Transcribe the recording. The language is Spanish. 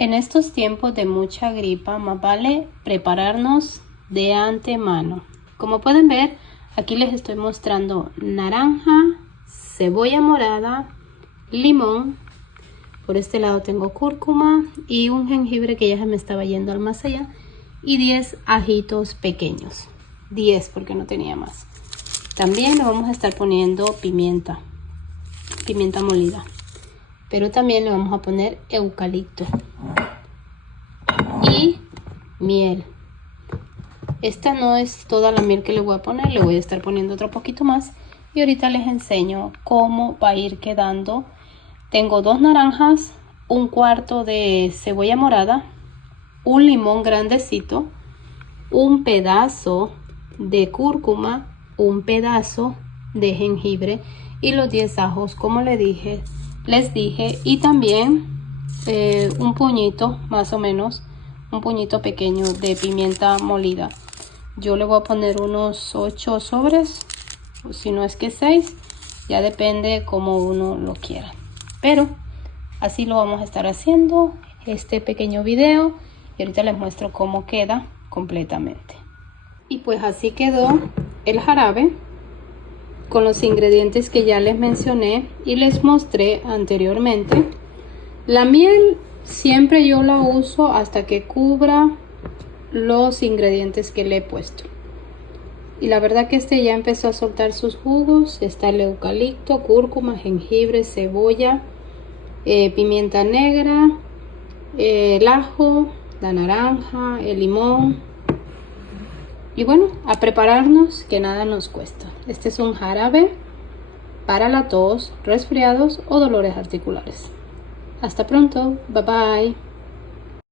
En estos tiempos de mucha gripa, más vale prepararnos de antemano. Como pueden ver, aquí les estoy mostrando naranja, cebolla morada, limón. Por este lado tengo cúrcuma y un jengibre que ya se me estaba yendo al más allá. Y 10 ajitos pequeños. 10 porque no tenía más. También le vamos a estar poniendo pimienta molida. Pero también le vamos a poner eucalipto y miel. Esta no es toda la miel que le voy a poner, le voy a estar poniendo otro poquito más y ahorita les enseño cómo va a ir quedando. Tengo 2 naranjas, un cuarto de cebolla morada, un limón grandecito, un pedazo de cúrcuma, un pedazo de jengibre y los 10 ajos como les dije, y también un puñito más o menos, un puñito pequeño de pimienta molida. Yo le voy a poner unos 8 sobres, o si no es que 6, ya depende como uno lo quiera. Pero así lo vamos a estar haciendo este pequeño video y ahorita les muestro cómo queda completamente. Y pues así quedó el jarabe con los ingredientes que ya les mencioné y les mostré anteriormente. La miel siempre yo la uso hasta que cubra los ingredientes que le he puesto. Y la verdad que este ya empezó a soltar sus jugos. Está el eucalipto, cúrcuma, jengibre, cebolla, pimienta negra, el ajo, la naranja, el limón. Y bueno, a prepararnos, que nada nos cuesta. Este es un jarabe para la tos, resfriados o dolores articulares. Hasta pronto, bye bye.